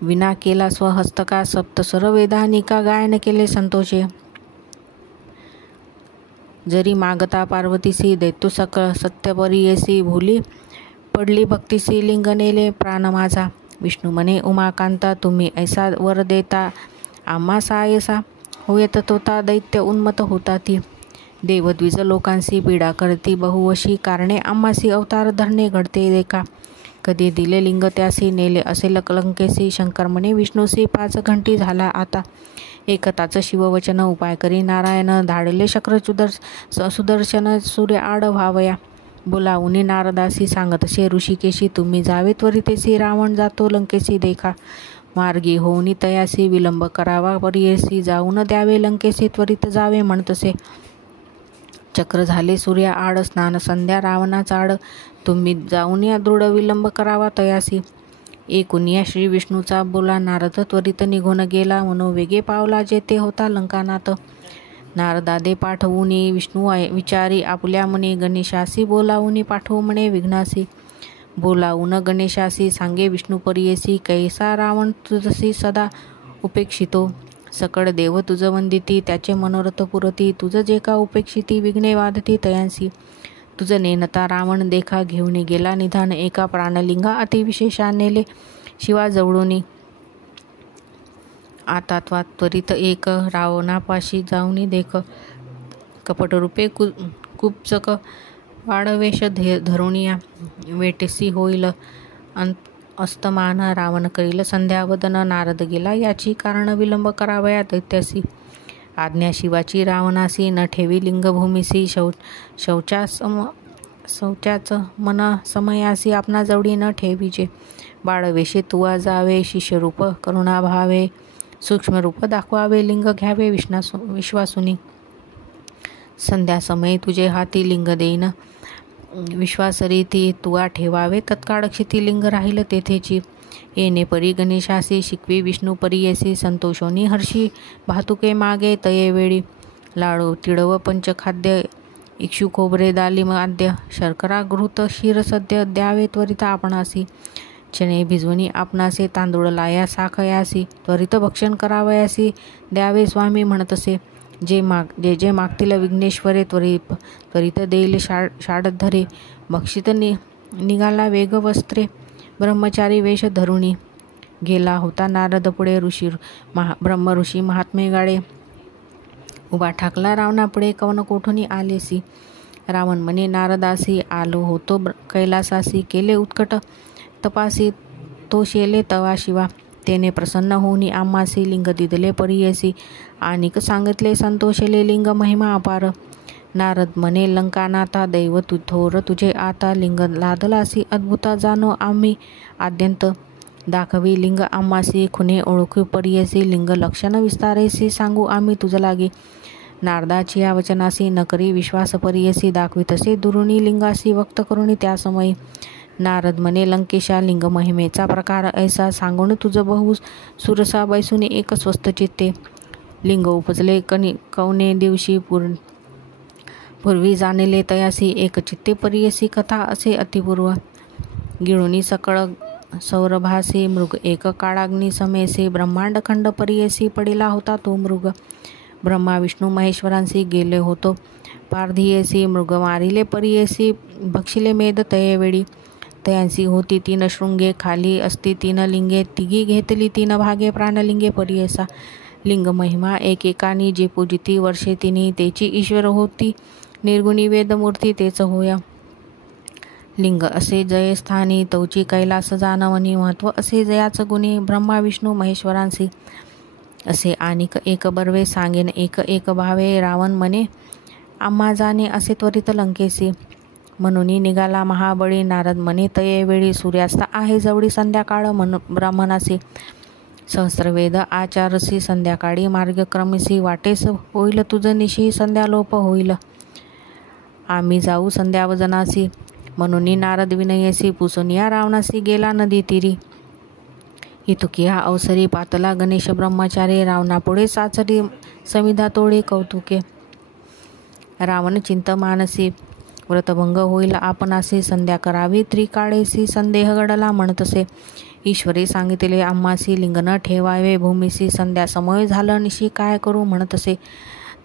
विना केला स्वहस्तका सप्तस्वर वेदानिका गायन केले संतोषे जरी मागता पार्वतीसी दैत्य सकळ सत्यपरियेसी भूली पडली भक्तीसी लिंग नेले प्राण माझा विष्णू म्हणे उमाकांता तुम्ही ऐसा वर देता आम्हा सायसा होयत तोता दैत्य उन्मत होता ती देवद्विज लोकांसी पीडा करती बहुवशी कारणे आम्हासी अवतार धरणे घडते देखा. कधी दिले लिंग त्यासी नेले असे लंकेसी. शंकर म्हणे विष्णूसी 5 घंटी झाला आता. एकताच शिववचन उपाय करी नारायण. धाडले शक्र सुदर्शन सूर्य आड व्हावया. बोलावुनी नारदासी सांगतसे ऋषिकेशी. तुम्ही जावे त्वरितेसी रावण जातो लंकेसी देखा. मार्गी होऊनी तयासी विलंब करावा परियेसी. जाऊन द्यावे लंकेसी त्वरित जावे म्हणतसे. चक्र झाले सूर्य आड स्नान संध्या रावणाचा आड. तुम्ही जाऊन या दृढ विलंब करावा तयासी. एकुनिया श्री विष्णूचा बोला नारद त्वरित निघून गेला. मनोवेगे पावला जेथे होता लंकानाथ. नारदादे पाठवुनी विष्णू विचारी आपुल्या म्हणे. गणेशासी बोलावुनी पाठवू म्हणे विघ्नासी. बोलावून गणेशासी सांगे विष्णू परियेसी. कैसा रावण तुझसी सदा उपेक्षितो. सकळ देव तुझ वंदिती त्याचे मनोरथ पुरती. तुझ जे का उपेक्षिती विघ्ने वादती तयांसी. तुझ नेनता रावण देखा घेऊन गेला निधान. एका प्राणलिंगा अतिविशेषा नेले शिवा जवळूनी. आता त्वरित एक रावणापाशी जाऊनी देख. कपटरूपे कुब्जक वाडवेश धरुनिया. वेटेसी होईल अस्तमान रावण करील संध्यावदन. नारद गेला याची कारण विलंब करावया दैत्यासी. आज्ञा शिवाची रावणासी न ठेवी लिंगभूमीसी. शौचाच मन समयासी आपणा जवळी न ठेवीचे. बाळवेशे तुवा जावे शिष्यरूप करुणा भावे. सूक्ष्मरूप दाखवावे लिंग घ्यावे विश्वासुनी. संध्या समय तुझे हाती लिंग देईन विश्वासरीती. तुवा ठेवावे तत्काळ क्षिती लिंग राहील तेथेची. येणे परी गणेशासी शिकवी विष्णू परियेसी. संतोषोनी हर्षी भातुके मागे तये वेळी. लाडू तिळव पंचखाद्य इक्षु खोबरे दालिम आद्य. शर्करा घृत क्षीर सद्य द्यावे त्वरित आपणासी. चणे भिजवणी आपणासे तांदूळ लाया साखयासी. त्वरित भक्षण करावयासी द्यावे स्वामी म्हणतसे. जे मागतील विघ्नेश्वरे त्वरित देईल शाडधरे. भक्षित निघाला वेग वस्त्रे ब्रह्मचारी वेश धरुणी. गेला होता नारद पुढे ब्रह्म ऋषी महात्मे गाडे. उभा ठाकला रावणापुढे कवन कोठून आलेसी. रावण म्हणे नारदासी आलो होतो कैलासासी. केले उत्कट तपासी तो शेले तवा शिवा. तेने प्रसन्न होऊनी आम्हासी लिंग दिदले परियेसी. आणिक सांगितले संतोषले लिंग महिमा अपार. नारद म्हणे लंकानाथा दैव थोर तुझे आता. लिंग लादलासी अद्भुता जाणो आम्ही आद्यंत. दाखवी लिंग आम्हासी खुने ओळखू परियेसी. लिंग लक्षण विस्तारेसी सांगू आम्ही तुझ लागी. नारदाची या वचनासी न करी विश्वास परियेसी. दाखवितसे दुरुणी लिंगासी वक्त करुणी त्या समयी. नारद म्हणे लंकेशा लिंग महिमेचा प्रकार ऐसा. सांगून तुझ बहु सुरसा बैसून एक स्वस्थ चित्ते. लिंग उपजले कवने दिवशी पूर्वी जाणले तयासी. एक चित्ते परियसी कथा असे अतिपूर्व. गिळुनी सकळ सौरभासी मृग एक काळाग्नी समेसी. ब्रह्मांड खंड परियसी पडिला होता तो मृग. ब्रह्मा विष्णू महेश्वरांसी गेले होतो पार्थियेसी. मृग मारिले परियसी भक्षिले मेद तयेवेळी. तयांसी होती 3 शृंगे खाली असती 3 लिंगे. तिघी घेतली 3 भागे प्राणलिंगे परियसा. लिंग महिमा एकेकानी जे पूजिती वर्षे तिनी. तेची ईश्वर होती निर्गुणी वेदमूर्ती तेच होया. लिंग असे जय स्थानी तौची कैलास जानवनी. महत्व असे जयाच गुणी ब्रह्मा विष्णू महेश्वरांसी. असे आणिक एक बर्वे सांगेन एक भावे. रावण म्हणे आम्हा जाणे असे त्वरित लंकेसी. म्हणून निघाला महाबळी. नारद म्हणे तये वेळी सूर्यास्त आहे जवळी संध्याकाळ ब्राह्मणासी. सहस्रवेद आचारसी संध्याकाळी मार्गक्रमीसी. वाटेस होईल तुझ निशी संध्यालोप होईल. आम्ही जाऊ संध्यावजनासी. म्हणून नारद विनयसी. पुसुनिया रावणासी गेला नदी तीरी. इतुकिया अवसरी पातला गणेश ब्रह्मचारी. रावणापुढे साचरी समिधा तोडे कौतुके. रावण चिंत मानसी व्रतभंग होईल आपणासी. संध्या करावी त्रिकाळेसी संदेह घडला म्हणतसे. ईश्वरी सांगितले आम्हासी लिंग न ठेवावे भूमीसी. संध्या समय झालं निशी काय करू म्हणतसे.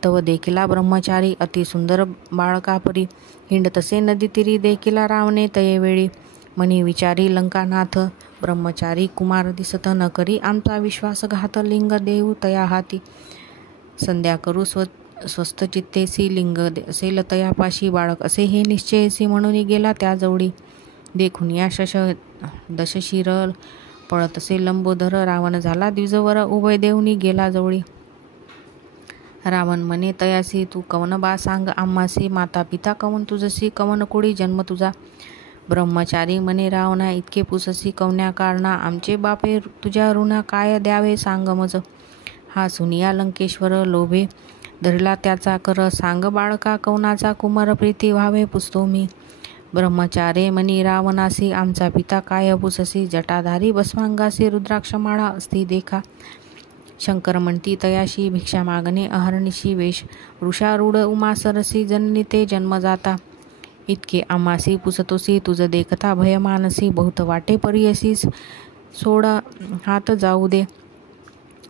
तव देखिला ब्रह्मचारी अति सुंदर बाळकापरी. हिंडतसे नदी तिरी देखिला रावणे तयेवेळी. मनी विचारी लंकानाथ ब्रह्मचारी कुमार दिसत न करी आमचा विश्वासघात. लिंग देऊ तया हाती. संध्या करू स्वस्त चित्तेसी लिंग असेल तयापाशी बाळक असे हे निश्चयसी म्हणून गेला त्याजवळी. देखून या दशशिर पळत असे लंबोदर रावण झाला द्विजवर उभय देऊनी गेला जवळी. रावण म्हणे तयासी तू कवन बा सांग आम्हासी माता पिता कवन तुझसी कवन कोडी जन्म तुझा. ब्रह्मचारी म्हणे रावणा इतके पुससी कवन्या कारणा आमचे बापे तुझ्या ऋणा काय द्यावे सांग मज. हा सुनिया लंकेश्वर लोभे धरला त्याचा कर सांग बाळका कवनाचा कुमार प्रीती व्हावे पुसतो मी. ब्रह्मचारे म्हणी रावणासी आमचा पिता काय पुससी जटाधारी भस्मांगासी रुद्राक्षमाळा असती देखा. शंकर म्हणती तयाशी भिक्षा मागणे अहर्निशी वेश वृषारूढ उमासरसी जननी ते जन्म जाता. इतके आम्हासी पुसतोसी तुझ देखता भयमानसी बहुत वाटे परियसी सोड हात जाऊ दे.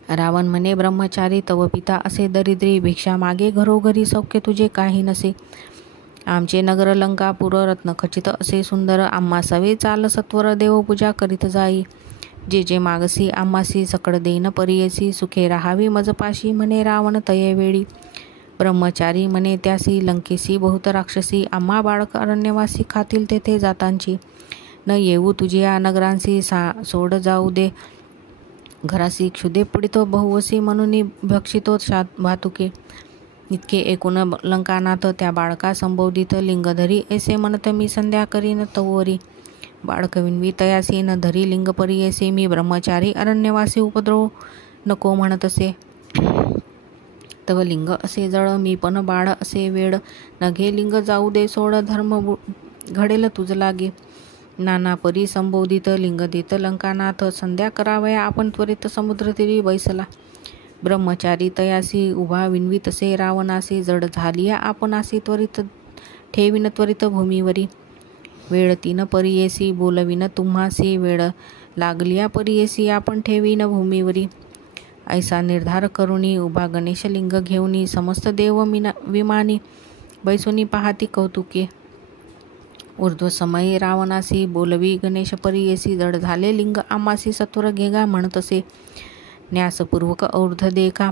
रावण म्हणे ब्रह्मचारी तव पिता असे दरिद्री भिक्षा मागे घरोघरी सौख्य तुझे काही नसे. आमचे नगर लंकापूर रत्न खचित असे सुंदर आम्हा सवे चाल सत्वर देव पूजा करीत जाई. जे जे मागसी आम्हासी सकळ देन परियसी सुखे राहावी मजपाशी म्हणे रावण तये वेळी. ब्रह्मचारी म्हणे त्यासी लंकेसी बहुत राक्षसी आम्हा बाळक अरण्यवासी खातील तेथे जातांची. न येऊ तुझ्या नगरांसी सोड जाऊ दे घरासी क्षुदे पुढितो बहुवसी म्हणून भक्षितो भातुके. इतके एकूण लंकानाथ त्या बाळका संबोधित लिंगधरी ऐसे म्हणत मी संध्या करीन तवोरी. बाळक विनवी तयासी न धरी लिंग परियसे मी ब्रह्मचारी अरण्यवासी उपद्रव नको म्हणतसे. तव लिंग असे जळ मी पण बाळ असे वेळ न घे लिंग जाऊ दे सोड धर्म घडेल तुझ लागे. नाना परी संबोधित लिंग देत लंकानाथ संध्या करावया आपण त्वरित समुद्र तीरी बैसला. ब्रह्मचारी तयासी उभा विनवीतसे रावणासी जड झालिया आपणासी त्वरित ठेविन त्वरित भूमीवरी. वेळ तीन परियेसी बोलविन तुम्हासी वेळ लागलिया परियेसी आपण ठेवीन भूमीवरी. ऐसा निर्धार करुणी उभा गणेश लिंग घेऊनी समस्त देव विमानी बैसोनी पाहाती कौतुके. ऊर्ध्व समयी रावणासी बोलवी गणेश परियेसी जड झाले लिंग आम्हासी सत्वर घेगा म्हणतसे. न्यासपूर्वक ऊर्ध्व देखा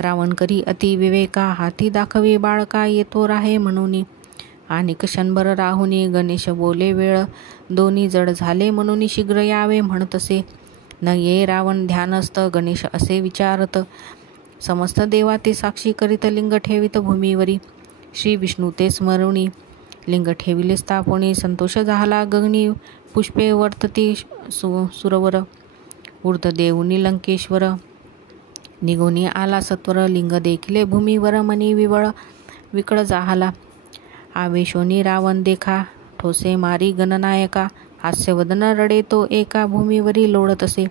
रावण करी अति विवेका हाती दाखवी बाळका येतो राहे म्हणूनी. आणि क्षणभर राहुनी गणेश बोले वेळ दोन्ही जड झाले म्हणून शीघ्र यावे म्हणतसे. न ये रावण ध्यानस्थ गणेश असे विचारत समस्त देवा ते साक्षी करीत लिंग ठेवित भूमीवरी. श्री विष्णू ते स्मरुणी लिंग ठेविले स्थापणी संतोष झाला गगनी पुष्पे वर्तती सुरवर. ऊर्ध्व देऊनी लंकेश्वर निघोनी आला सत्वर लिंग देखिले भूमीवर मनी विवळ विकळ जाहला. आवेशोनी रावण देखा ठोसे मारी गणनायका हास्यवदन रडे तो एका भूमीवरी लोळतसे.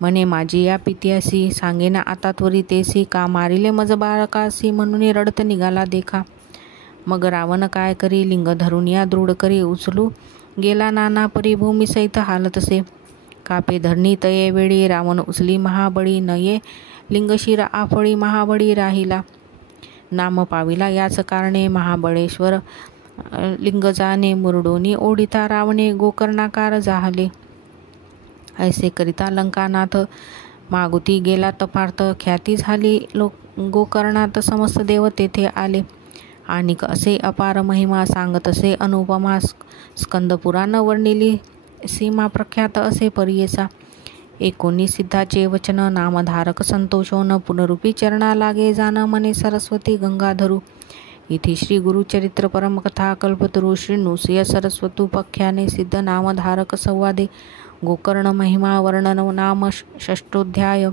म्हणे माझी या पित्यासी सांगेना आता त्वरितेसी का मारिले मज बाळकासी म्हणून रडत निघाला देखा. मग रावण काय करी लिंग धरून या दृढ करी उचलू गेला नाना परी भूमी सहित हालतसे. कापे धरणी तये वेळी रावण उचली महाबळी नये लिंगशिर आफळी महाबळी राहिला. नाम पाविला याच कारणे महाबळेश्वर लिंग जाणे मुरडोनी ओढिता रावणे गोकर्णाकार जाहले. ऐसे करिता लंकानाथ मागुती गेला तपार्थ ख्याती झाली गोकर्णात समस्त देव तेथे आले. आणिक असे अपार महिमा सांगतसे अनुपमा स्कंदपुराण वर्णिली सीमा प्रख्यात असे परियेसा. 19 सिद्धाचे वचन नामधारक संतोषोन पुनरूपी चरणा लागे जान मने सरस्वती गंगाधरू. इति श्री गुरुचरित्र परमकथा कल्पतरू श्री नृसिंह सरस्वतुपख्याने सिद्ध नामधारक संवादे गोकर्ण महिमा वर्णन नाम षष्ठोध्याय.